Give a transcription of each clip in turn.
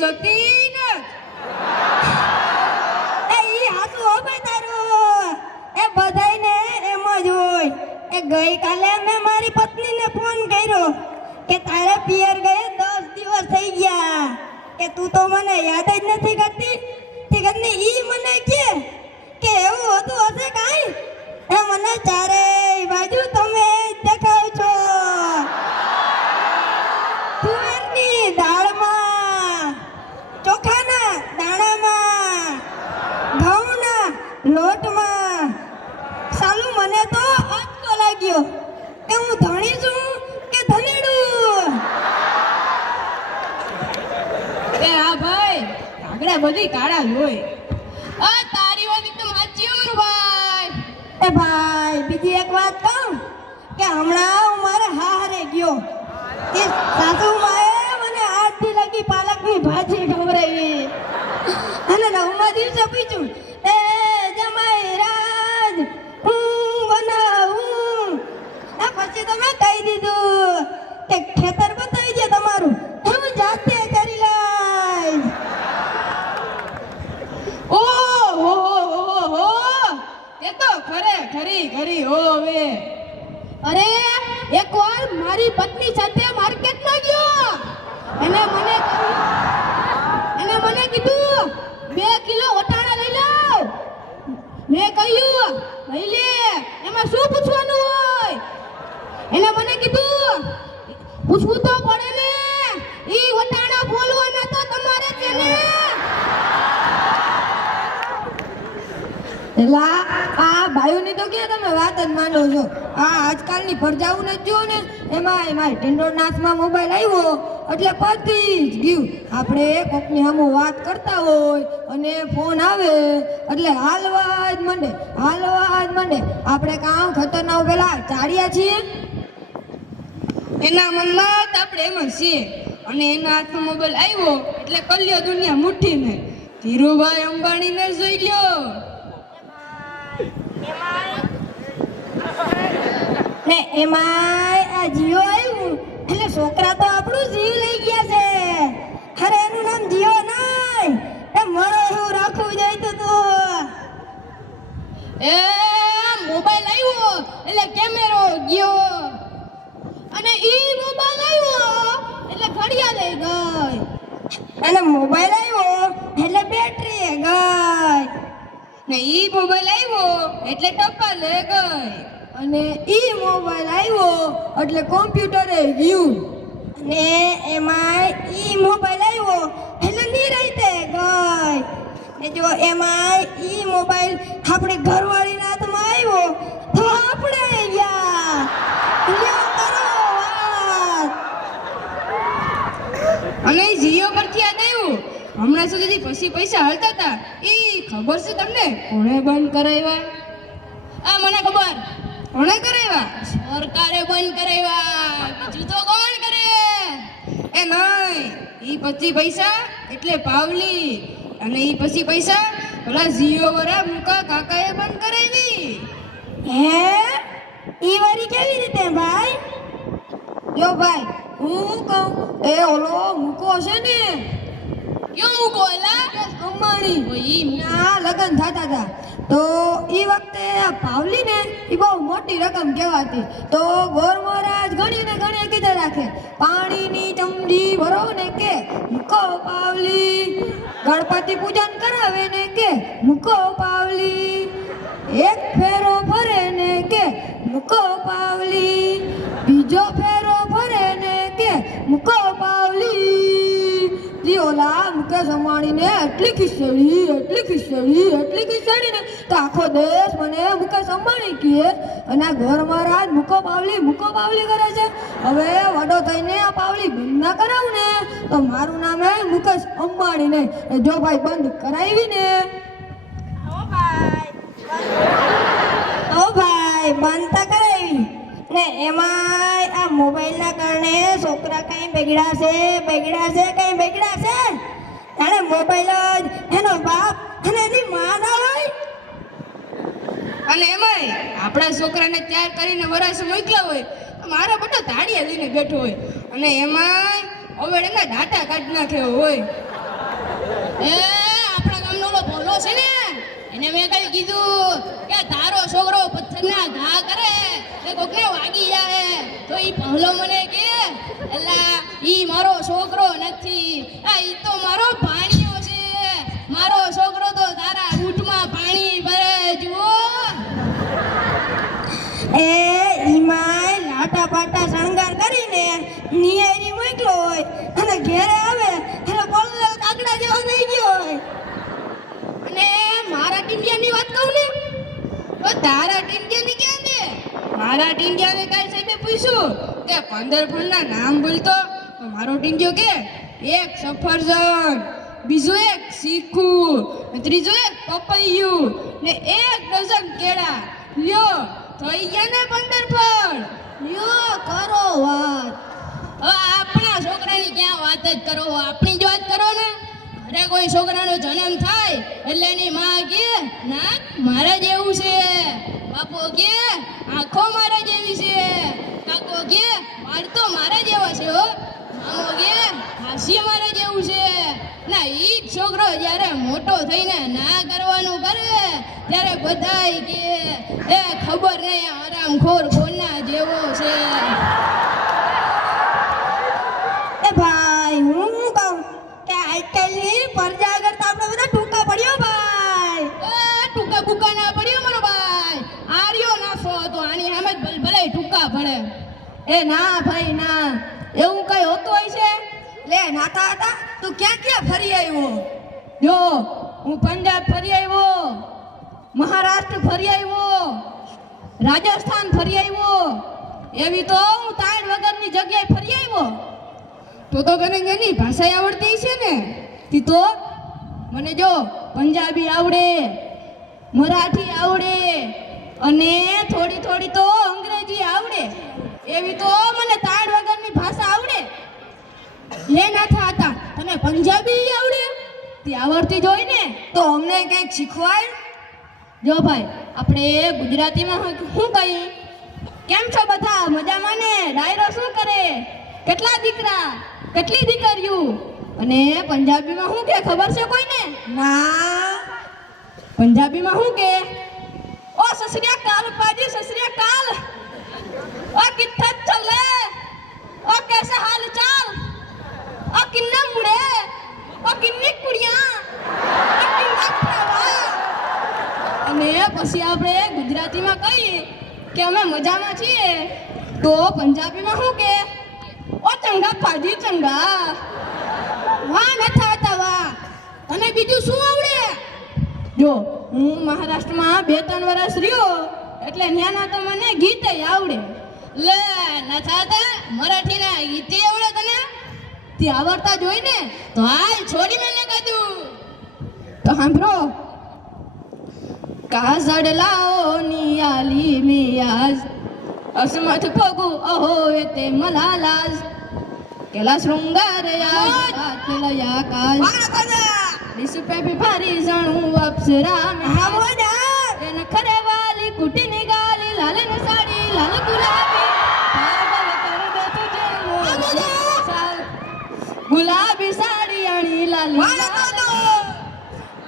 ચીજ હતી ને એ ઈ હાસુ હવે તારું એ બધાયને એમ જ હોય એ ગઈકાલે મેં મારી પત્નીને ફોન કર્યો કે તારે પિયર ગયે 10 દિવસ થઈ ગયા કે તું તો મને યાદ જ નથી કરતી ઠીક ને ઈ મને કે એવું હતું હશે કાઈ એ મને ચારેય બાજુ તમે જ દેખાવ છો તુવેરની દાળમાં ચોખાના દાણામાં ઘઉંના લોટમાં સાલું મને તો આંચકો લાગ્યો કે હું ધણી છું કે ધનેડું એ હા ભાઈ આગળ બધી કાળા હોય આ તારી વાત એકદમ સાચી હોય ભાઈ એ ભાઈ બીજી એક વાત કહું કે હમણાં હું મારે હારે ગયો કે સાસુ માએ મને 8 દી લગી પાલકની ભાજી ખવડાવી અને 9મા દિવસે પૂછ્યું એ જમાઈ રાજ હું બનાવું આ પછી તો મેં કહી દીધું કે ખેતર બતાવી દે તમારું હું જાતે કરી લઈશ ઓહો એ તો ખરી હોવે અરે એકવાર મારી પત્ની સાથે માર્કેટમાં ગયો એને મને કીધું 2 કિલો વટાણા લઈ લાવ મેં કહ્યું લઈ લે એમાં શું પૂછવાનું હોય એને મને કીધું પૂછવું તો પડે ને ઈ વટાણા બોલવાના તો તમારે છે ને એલા આ ભાઈઓની તો કે તમે વાત જ માનો છો આ આજકાલની ફરજાઓને જ જો ને એમાં ટેન્ડર નાથમાં મોબાઈલ આવ્યો એટલે પતી જ ગયું આપણે કોકની સામે વાત કરતા હોય અને ફોન આવે એટલે હાલવા જ માંડે આપણે કામ ખતરનાક પેલા ચાડ્યા છીએ એના મનમાં તો આપણે એમ જ છીએ અને એના હાથમાં મોબાઈલ આવ્યો એટલે કલ્યો દુનિયા મુઠ્ઠીને ધીરુભાઈ અંબાણીને જોઈ લ્યો ને એમાં આ જીઓ આવ્યું એટલે છોકરા તો આપણું જીવ લઈ ગયા છે અરે એનું નામ જીઓ નહીં એ મરો એવું રાખવું જોઈતું તું એ મોબાઈલ આવ્યો એટલે કેમેરો ગયો અને ઈ મોબાઈલ આવ્યો એટલે ઘડિયાળ ગઈ અને મોબાઈલ આવ્યો એટલે બેટરી ગઈ ને ઈ મોબાઈલ આવ્યો એટલે ટપાલ ગઈ અને ઈ મોબાઈલ આવ્યો એટલે કોમ્પ્યુટરે ગયું અને એમાં ઈ મોબાઈલ આવ્યો એટલે નિરાંતે ગઈ ને જો એમાં ઈ મોબાઈલ આપણે ઘરવાળીના હાથમાં આવ્યો તો આપણે ગયા લ્યો કરો વાત અને જીઓ પરથી યાદ આવ્યું હમણાં સુધી પછી પૈસા હાલતા હતા ઈ ખબર છે તમને કોણે બંધ કરાવ્યા આ મને ખબર કોણે કરાવ્યા સરકારે બંધ કરાવ્યા બીજું તો કોણ કરે એ નહીં ઈ પછી પૈસા એટલે પાવલી અને ઈ પછી પૈસા ઓલા જીઓ વાળા મુકા કાકાએ બંધ કરાવી હે ઈ વારી કેવી રીતે ભાઈ જો ભાઈ હું કહું એ ઓલો મૂકો છે ને ક્યાં મૂકો એલા અંબાણી ઈ ના લગન થતા હતા તો ઈ વખતે આ પાવલી ને ઈ બહુ મોટી રકમ કહેવાતી તો ગોર મહારાજ ગણીને કીધે રાખે પાણીની ચમચી ભરો ને કે મૂકો પાવલી ગણપતિ પૂજન કરાવે ને કે મૂકો પાવલી એક ફેરો ફરે ને કે મૂકો પાવલી બીજો ફેરો ફરે ને કે મૂકો પાવલી ઓલા મુકેશ અંબાણીને એટલી ખીચડી ને તો આખો દેશ મને મુકેશ અંબાણી કહે અને આ ઘર મહારાજ મૂકો પાવલી કરે છે હવે વડો થઈને આ પાવલી બંધ ના કરાવું ને તો મારું નામ હે મુકેશ અંબાણી નહીં જો ભાઈ બંધ કરાવી ને ઓ ભાઈ બંધ તો કરાવી ને એમાં આ મોબાઈલના કારણે છોકરા કઈ બગડ્યા છે અને મોબાઈલ જ એનો બાપ અને એની માં ના હોય અને એમાંય આપણા છોકરાને તૈયાર કરીને વરાસે મોકલ્યા હોય મારા બધા ધાડિયા લઈને બેઠો હોય અને એમાંય હવે એના ડાટા કાઢી નાખ્યો હોય એ આપણા ગામનો ઓલો ભોલો છે ને એને મેં કઈ કીધું કે તારો છોકરો પથ્થરના ઘા કરે તે કોકને વાગી જાય તો ઈ ભોલો મને કે એલા ઈ મારો છોકરો નથી આ ઈ તો મારો ભાણિયો છે મારો છોકરો તો તારા ઊંટમાં પાણી ભરે જુઓ એ ઈમાય લાટા પાટા શણગાર કરીને નિયારી મોકલો હોય અને ઘેરે આવે એટલે બોલલો કાકડા જેવો થઈ ગયો હોય. અને મારા ટીંડિયાની વાત કહું ને તો તારા ટીંડિયાની ક્યાં છે મારા ટીંડિયાને કાલ સાહેબે પૂછ્યું કે 15 ફળના નામ બોલતો તો મારો ટીંડિયો કે એક સફરજન બીજું એક ચીકુ ને ત્રીજું એક પપૈયું ને 1 ડઝન કેળા લ્યો થઈ ગયા ને 15 ફળ લ્યો કરો વાત. હવે આપણા છોકરાની ક્યાં વાત જ કરો આપણી જ વાત કરો ને અરે કોઈ છોકરાનો જન્મ થાય એટલે એની માં કે ના મારા જેવું છે બાપો કે આંખો મારા જેવી છે કાકો કે વાળ તો મારા જેવા છે હો મામો કે હાસ્ય મારા જેવું છે ના ઈ જ છોકરો જ્યારે મોટો થઈને ના કરવાનું કરે ત્યારે બધાય કે એ ખબર નહીં આરામખોર કોના જેવો છે એ ભાઈ હું શું કહું કે આજકાલની પ્રજા કરતા આપણે બધા ટૂંકા પડ્યો ભાઈ. ટૂંકા બુકા ના પડ્યો મારો ભાઈ આર્યો નાસો હતો આની સામે જ ભલે ટૂંકા પડે એ ના ભાઈ ના એવું કઈ હોતું હોય છે લે નાતા હતા તું ક્યાં ક્યાં ફરી આવ્યો? જો હું પંજાબ ફરી આવ્યો, મહારાષ્ટ્ર ફરી આવ્યો, રાજસ્થાન ફરી આવ્યો, એવી તો હું તાણ વગરની જગ્યાએ ફરી આવ્યો. તો તને એની ભાષા આવડતી છે ને તી તો મને જો પંજાબી આવડે, મરાઠી આવડે અને થોડી થોડી તો અંગ્રેજી આવડે. એવી તો મને તાણ વગરની ભાષા આવડે. લે નાથા હતા તને પંજાબી આવડે? તે આવડતી જ હોય ને તો અમને કંઈક શીખવાય. જો ભાઈ આપણે ગુજરાતીમાં શું કહીએ? કેમ છો બધા મજામાં ને? ડાયરો શું કરે? કેટલા દીકરા કેટલી દીકરીઓ? અને પંજાબીમાં શું કે ખબર છે કોઈને? ના. પંજાબીમાં શું કે? ઓ સસરિયા કાલ પાજી સસરિયા કાલ, ઓ કિત્થે ચલે, ઓ कैसे हाल चाल, ઓ કિન્ના મુડે, ઓ કિન્ની કુડિયા, ઓ કિન્ના ખાવા. અને પછી આપણે ગુજરાતીમાં કહીએ કે અમે મજામાં છીએ તો પંજાબીમાં શું કે? ઓ ચંગા પાજી ચંગા. વાહ નથા હતા વાહ. તને બીજું શું આવડે? જો હું મહારાષ્ટ્રમાં 2-3 વર્ષ રહ્યો એટલે ન્યાના તો મને ગીતે આવડે. લે ના થાતા મરાઠીના ગીતે આવડે તને તે આવડતા જ હોય ને તો હાલ છોડી મેલે કાધું તો સાંભળો. કાજળ લાવો નિયાલી નિયાજ અસમથ પગુ અહો તે મલાલાજ કેલા શૃંગાર યા કાજ વિસ પે ભિખારી જણું અપ્સરા મેં એન ખરે વાલી કુટી નિગાલી લાલ ને સાડી લાલ ગુલાબી પાગલ કર દે તુજે મોર ગુલાબી સાડી અણી લાલી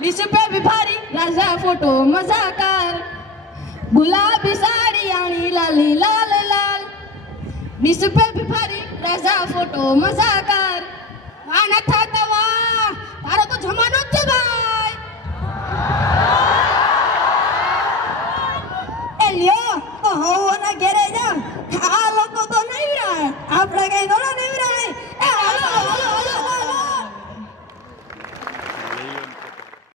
વિસ પે ભિખારી રાજા ફોટો મજાકાર ગુલાબી સાડી અણી લાલી લાલ લાલ વિસ પે ભિખારી રાજા ફોટો મજાકાર. વાહ નથા તવા